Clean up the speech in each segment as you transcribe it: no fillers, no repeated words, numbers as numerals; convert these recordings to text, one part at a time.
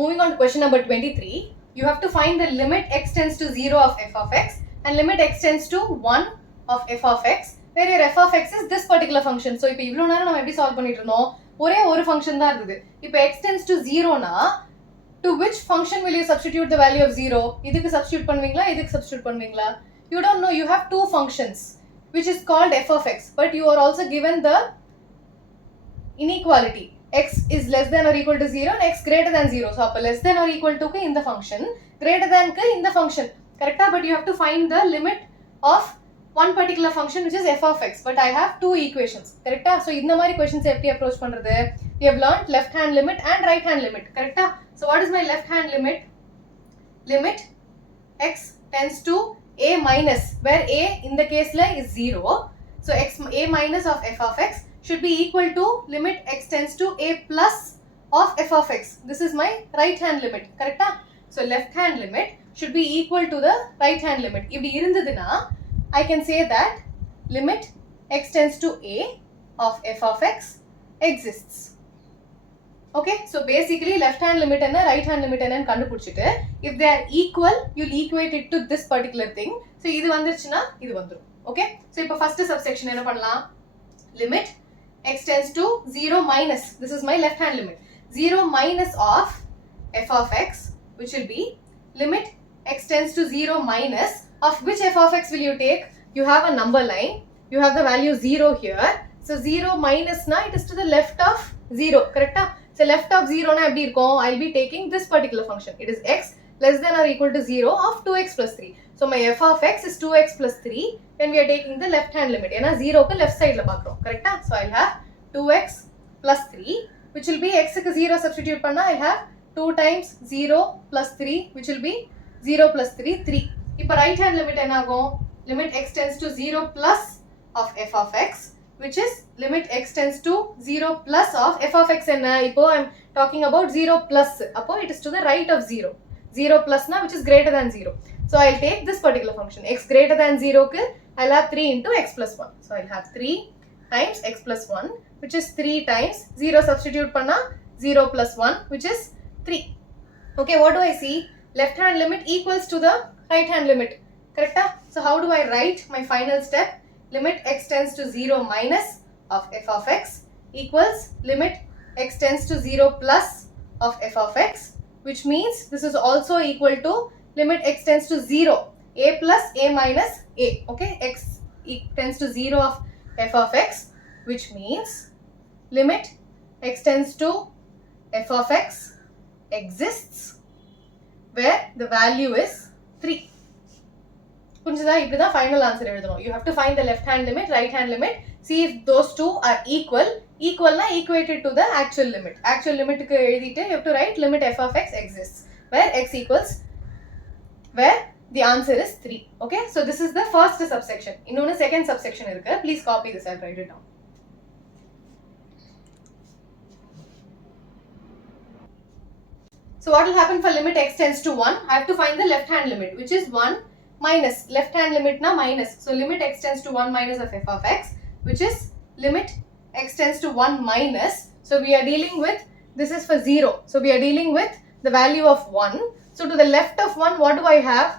moving on to question number 23. You have to find the limit x tends to 0 of f of x and limit x tends to 1 of f of x, where your f of x is this particular function. So, இப்போ இவ்வளோ நேரம் நம்ம எப்படி solve பண்ணிட்டு இருந்தோம், ஒரே ஒரு function தான் இருக்குது. இப்போ x tends to 0 னா to which function will you substitute the value of 0? இதுக்கு substitute பண்ணுவீங்களா, இதுக்கு substitute பண்ணுவீங்களா? You don't know, you have two functions which is called f of x, but you are also given the inequality. X is less than or equal to 0 and x greater than 0. So, less than or equal to in the function, greater than in the function. Correct? But you have to find the limit of one particular function which is f of x. But I have two equations. Correct? So, in the mari questions எப்படி approach பண்றது? We have learned left hand limit and right hand limit. Correct? So, what is my left hand limit? Limit x tends to a minus, where a in the case la is 0. So, a minus of f of x should be equal to limit x tends to a plus of f of x. This is my right hand limit. Correct? So, left hand limit should be equal to the right hand limit. இப்படி இருந்ததுனா I can say that limit x tends to a of f of x exists. Okay, so basically left hand limit and right hand limit and கண்டுபிடிச்சிட்டு if they are equal, you'll equate it to this particular thing. So, இது வந்துருச்சுனா இது வந்துரும். Okay, so இப்போ first subsection என்ன பண்ணலாம்? Limit x tends to 0 minus, this is my left hand limit, 0 minus of f of x, which will be limit x tends to 0 minus of which f of x will you take? You have a number line, you have the value 0 here. So, 0 minus na it is to the left of 0. Correct? So, left of 0 na eppadi irukum? I will be taking this particular function. It is x less than or equal to 0 of 2x plus 3. So, my f of x is 2x plus 3 when we are taking the left hand limit. ஏனா 0 க்கு left side la பார்க்கிறோம். Correct? So, I will have 2x plus 3, which will be x க்கு 0 substitute பண்ணா I will have 2 times 0 plus 3, which will be 0 plus 3, 3. இப்போ right hand limit என்ன ஆகும்? Limit x tends to 0 plus of f of x, which is limit x tends to 0 plus of f of x என்ன? இப்போ I am talking about 0 plus. அப்போ it is to the right of 0. 0 plus na which is greater than 0. So, I will take this particular function. X greater than 0 ku I will have 3 into x plus 1. So, I will have 3 times x plus 1, which is 3 times 0 substitute panna 0 plus 1, which is 3. Okay, what do I see? Left hand limit equals to the right hand limit. Correct? So, how do I write my final step? Limit x tends to 0 minus of f of x equals limit x tends to 0 plus of f of x, which means this is also equal to limit x tends to 0, a plus a minus a. Okay, x tends to 0 of f of x, which means limit x tends to f of x exists where the value is 3. புரிஞ்சுதா? இப்படிதான் final answer எழுதணும். You have to find the left hand limit, right hand limit, see if those two are equal. Equal na equated to the actual limit. Actual limit க்கு எழுதிட்டு you have to write limit f of x exists where x equals, where the answer is 3. Okay, so this is the first subsection. இன்னொன்னு second subsection இருக்கு. Please copy this, I'll write it down. So, what will happen for limit x tends to 1? I have to find the left hand limit, which is 1 minus. Left hand limit na minus. So, limit x tends to 1 minus of f of x, which is limit x tends to 1 minus. So, we are dealing with, this is for 0. So, we are dealing with the value of 1. So, to the left of 1, what do I have?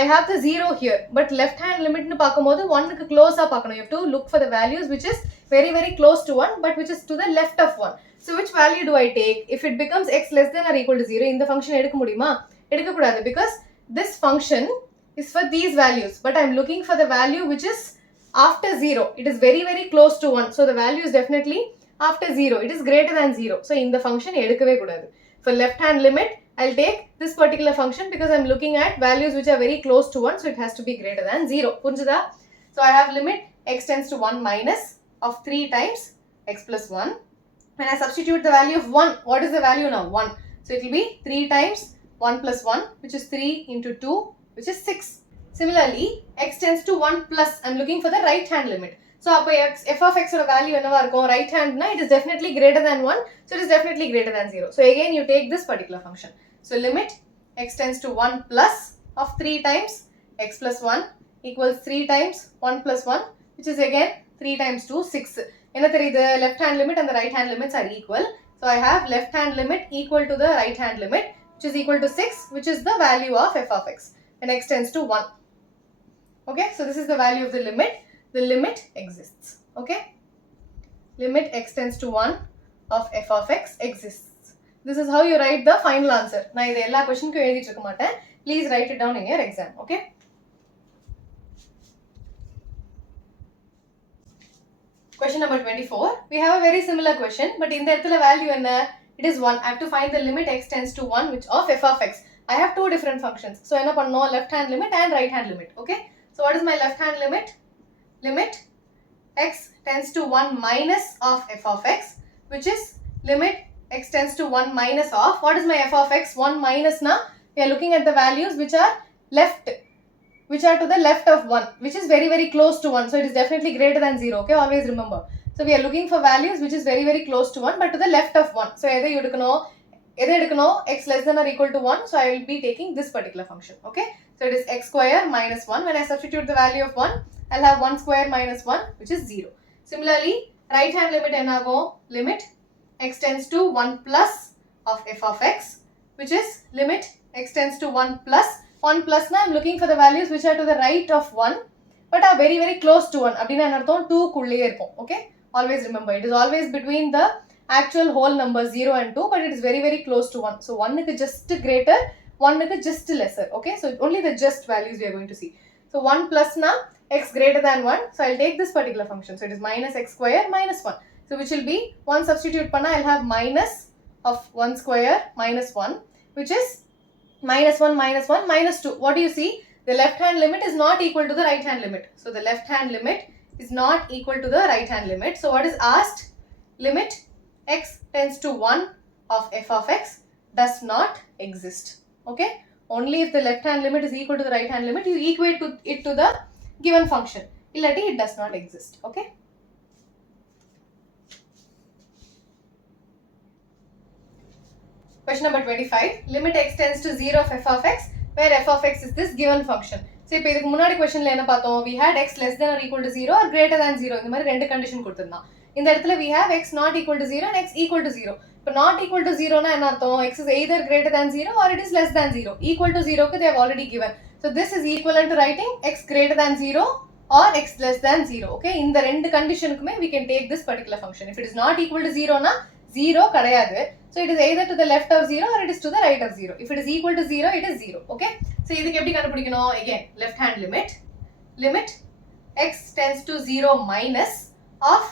I have the 0 here. But left hand limit nu பார்க்கும்போது 1 க்கு close ஆ பார்க்கணும். You have to look for the values which is very very close to 1, but which is to the left of 1. So, which value do I take? If it becomes x less than or equal to 0, இந்த function எடுக்க முடியுமா? எடுக்க கூடாது, because this function is for these values, but I am looking for the value which is after 0. It is very very close to 1. So, the value is definitely after 0. It is greater than 0. So, in the function எடுக்கவே கூடாது. For left hand limit, I will take this particular function because I am looking at values which are very close to 1. So, it has to be greater than 0. புரிஞ்சுதா? So, I have limit x tends to 1 minus of 3 times x plus 1. When I substitute the value of 1, what is the value now? 1. So, it will be 3 times 1 plus 1, which is 3 into 2, which is 6. Similarly, x tends to 1 plus, I am looking for the right hand limit. So, f of x value என்னவா இருக்கும்? Right hand na, it is definitely greater than 1. So, it is definitely greater than 0. So, again you take this particular function. So, limit x tends to 1 plus of 3 times x plus 1 equals 3 times 1 plus 1, which is again 3 times 2, 6. என்ன தெரியுது? Left hand limit and the right hand limits are equal. So, I have left hand limit equal to the right hand limit. which is equal to 6, which is the value of f of x, and x tends to 1. Okay, so this is the value of the limit. The limit exists. Okay, limit x tends to 1 of f of x exists. This is how you write the final answer. Na idu ella question ku ezhudittu irukka maten. Please write it down in your exam. Okay. Question number 24. We have a very similar question, but in the value it is 1. I have to find the limit x tends to 1 which of f of x. I have two different functions. So enna pannom, left hand limit and right hand limit. Okay. So what is my left hand limit? Limit x tends to 1 minus of f of x, which is limit x tends to 1 minus of, what is my f of x? 1 minus na, we are looking at the values which are to the left of 1, which is very, very close to 1. So it is definitely greater than 0. Okay, always remember. So we are looking for values which is very, very close to 1, but to the left of 1. So either you edukano x less than or equal to 1. So I will be taking this particular function. Okay, so it is x square minus 1. When I substitute the value of 1, I'll have 1 square minus 1, which is 0. Similarly, right hand limit ennago, limit x tends to 1 plus of f of x, which is limit x tends to 1 plus. 1 plus na, I'm looking for the values which are to the right of 1 but are very, very close to 1. Abdina enartham 2 kulle irukum. Okay, always remember it is always between the actual whole numbers 0 and 2, but it is very, very close to 1. So 1 is just greater, 1 is just lesser. Okay, so only the just values we are going to see. So 1 plus na, x greater than 1. So I'll take this particular function. So it is minus x square minus 1. So which will be 1 substitute panna, I'll have minus of 1 square minus 1, which is minus 1 minus 1 minus 2. What do you see? The left hand limit is not equal to the right hand limit. So the left hand limit is not equal to the right hand limit. So what is asked? Limit x tends to 1 of f of x does not exist. Okay, only if the left hand limit is equal to the right hand limit, you equate it to the given function. Illati it does not exist. Okay. Question number 25. Limit x tends to 0 of f of x, where f of x is this given function. So, இப்போ இதுக்கு முன்னாடி questionல என்ன பார்த்தோம்? We had x less than or equal to 0 or greater than 0. இந்த மாதிரி ரெண்டு condition கொடுத்திருந்தான். இந்த இடத்துல we have x not equal to 0 and x equal to 0. இப்போ not equal to 0 னா என்ன அர்த்தம்? X is either greater than 0 or it is less than 0. Equal to 0 க்கு they have already given. So this is equivalent to writing x greater than 0 or x less than 0. Okay, இந்த ரெண்டு conditionக்குமே we can take this particular function. If it is not equal to 0 னா 0 கிடையாது. So it is either to the left of 0 or it is to the right of 0. If it is equal to 0, it is 0. Okay. So இதுக்கு எப்படி கண்டுபிடிக்கணும்? Again, left hand limit. Limit x tends to 0 minus of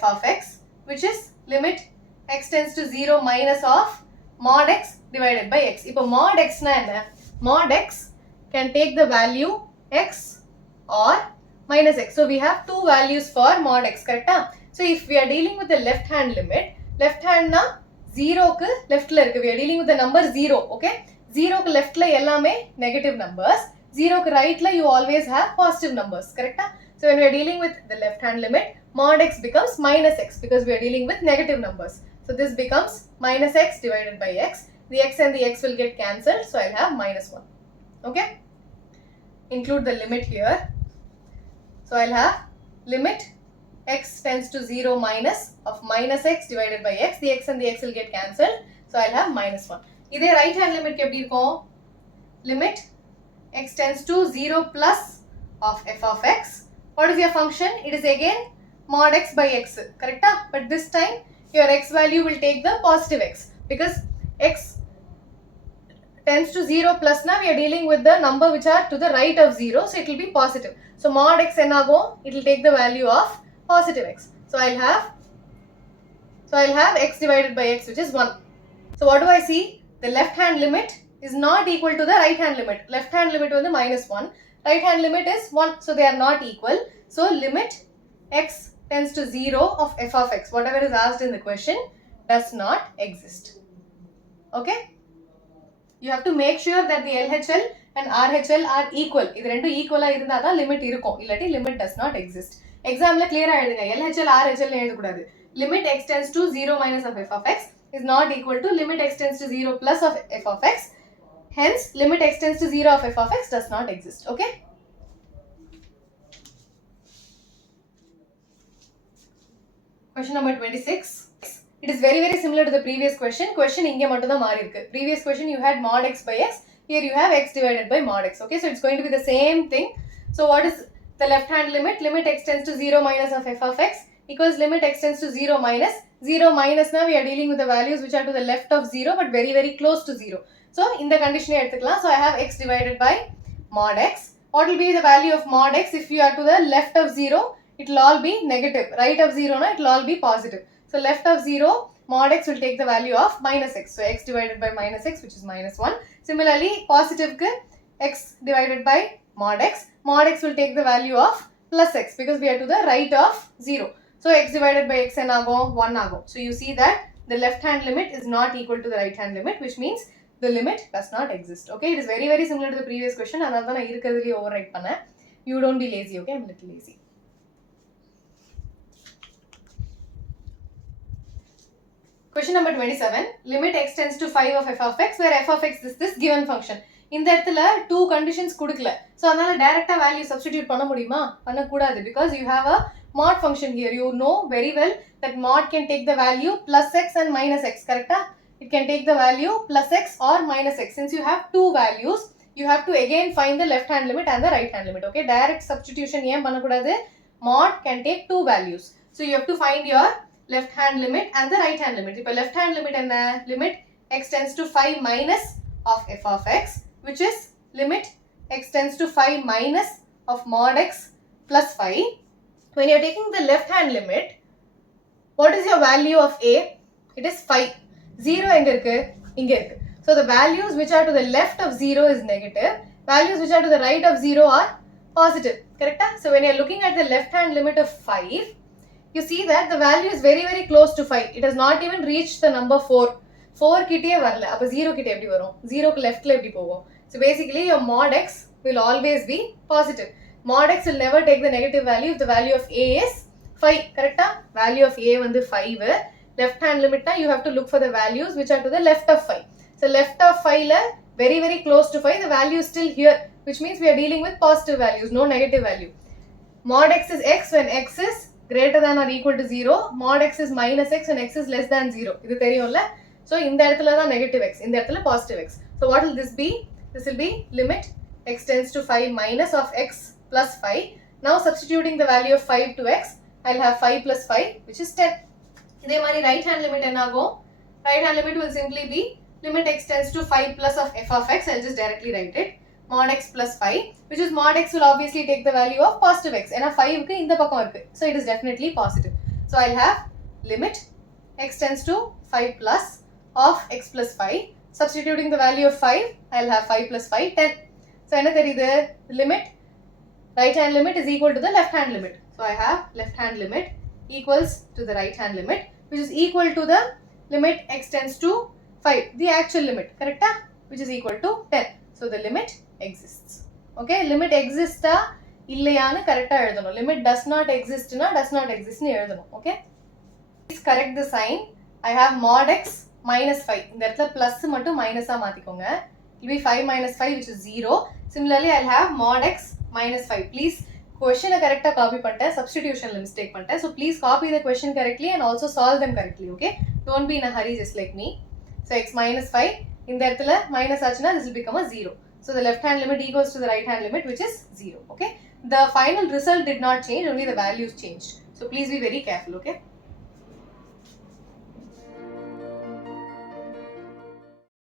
f of x, which is limit x tends to 0 minus of mod x divided by x. இப்போ mod x na என்ன? Mod x can take the value x or minus x. So we have two values for mod x, correct? So if we are dealing with the left hand limit, left hand na 0 க்கு leftல இருக்கு. We are dealing with the number 0. Okay, 0 க்கு leftல எல்லாமே negative numbers, 0 க்கு rightல you always have positive numbers, correct? So when we are dealing with the left hand limit, mod x becomes minus x because we are dealing with negative numbers. So this becomes minus x divided by x. The x and the x will get cancelled, so I'll have minus 1. Okay, include the limit here. So I'll have limit x tends to 0 minus of minus x divided by x. The x and the x will get cancelled, so I'll have minus 1. இதே right hand limit எப்படி இருக்கும்? Limit x tends to 0 plus of f of x. What is your function? It is again mod x by x, correct? But this time your x value will take the positive x because x tends to 0 plus now we are dealing with the number which are to the right of 0, so it will be positive. So mod x enago, it will take the value of positive x. So I'll have x divided by x, which is 1. So what do I see? The left hand limit is not equal to the right hand limit. Left hand limit was minus 1. Right hand limit is 1. So they are not equal. So limit x tends to 0 of f of x, whatever is asked in the question, does not exist. Okay? You have to make sure that the LHL and RHL are equal. இது ரெண்டும் ஈக்குவலா இருந்தா தான் limit இருக்கும். இல்லாட்டி limit does not exist. எக்ஸாம்ல கிளியரா எழுதுங்க. LHL RHL எழுதக்கூடாது. Limit x tends to 0 minus of f of x is not equal to limit x tends to 0 plus of f of x. Hence, limit x tends to 0 of f of x does not exist. Okay? Question number 26. It is very similar to the previous question. Question inge mattum da mari irukku. Previous question you had mod x by x. Here you have x divided by mod x. Okay, so it's going to be the same thing. So what is the left hand limit? Limit x tends to 0 minus of f of x equals limit x tends to 0 minus. 0 minus now we are dealing with the values which are to the left of 0 but very close to 0. So in the condition eduthukalam. So I have x divided by mod x. What will be the value of mod x? If you are to the left of 0, it will all be negative. Right of 0 na, it will all be positive. So left of 0, mod x will take the value of minus x. So x divided by minus x, which is minus 1. Similarly, positive ku x divided by mod x. Mod x will take the value of plus x because we are to the right of 0. So x divided by x and 1 agum. So you see that the left hand limit is not equal to the right hand limit, which means the limit does not exist. Okay, it is very similar to the previous question. Adala na irukadhile overwrite panna. You don't be lazy. Okay, I'm a little lazy. Question number 27. Limit x tends to 5 of f of x, where f of x is this given function. இந்த இடத்துல two conditions கொடுக்கல. So அதனால டைரக்டா value substitute பண்ண முடியுமா? பண்ண கூடாது because you have a mod function here. You know very well that mod can take the value plus x and minus x, correct? It can take the value plus x or minus x. Since you have two values, you have to again find the left hand limit and the right hand limit. Okay, direct substitution ஏன் பண்ண கூடாது? Mod can take two values. So you have to find your left hand limit and the right hand limit. இப்போ left hand limit என்ன? Limit x tends to 5 minus of f of x, which is limit x tends to 5 minus of mod x plus 5. When you are taking the left hand limit, what is your value of a? It is 5. 0 எங்க இருக்கு? இங்க இருக்கு. So the values which are to the left of 0 is negative. Values which are to the right of 0 are positive. Correct? So when you are looking at the left hand limit of 5, you see that the value is very close to 5. It has not even reached the number 4. 4 கிட்டே வரல. அப்ப 0 கிட்ட எப்படி வரும்? 0 க்கு leftல எப்படி போகும்? So basically your mod x will always be positive. Mod x will never take the negative value if the value of a is 5. Correct? Value of a வந்து 5. Left hand limit na you have to look for the values which are to the left of 5. So left of 5 la very close to 5. The value is still here, which means we are dealing with positive values, no negative value. Mod x is x when x is greater than or equal to 0. Mod x is minus x when x is less than 0. இது தெரியும்ல? So இந்த இடத்துல தான் negative x, இந்த இடத்துல positive x. So what will this be? This will be limit x tends to 5 minus of x plus 5. Now substituting the value of 5 to x, I'll have 5 plus 5, which is 10. இதே மாதிரி right hand limit என்ன ஆகும்? Right hand limit will simply be limit x tends to 5 plus of f of x. I'll just directly write it. Mod x plus 5, which is mod x will obviously take the value of positive x. ஏன்னா 5 க்கு இந்த பக்கம் இருக்கு. So it is definitely positive. So I'll have limit x tends to 5 plus of x plus 5. Substituting the value of 5, I'll have 5 plus 5, 10. So என்ன தெரியுது? Limit right hand limit is equal to the left hand limit. So I have left hand limit equals to the right hand limit, which is equal to the limit x tends to 5, the actual limit, correct? Which is equal to 10. So the limit exists. Okay, limit exists இல்லையான்னு கரெக்டா எழுதணும். Limit does not exist na does not exist னு எழுதணும். Okay, please correct the sign. I have mod x minus 5. இந்த இடத்துல plus மட்டும் minus மாத்திக்கோங்க. It will be 5 minus 5, which is 0. Similarly, I'll have mod x minus 5. Please question correcta copy பண்ணிட்டேன், substitution ல mistake பண்ணிட்டேன். So please copy the question correctly and also solve them correctly. Okay, don't be in a hurry just like me. So x minus 5, இந்த இடத்துல minus ஆச்சுனா this will become a 0. So the left hand limit equals to the right hand limit, which is 0. Okay, the final result did not change, only the values changed. So please be very careful. Okay.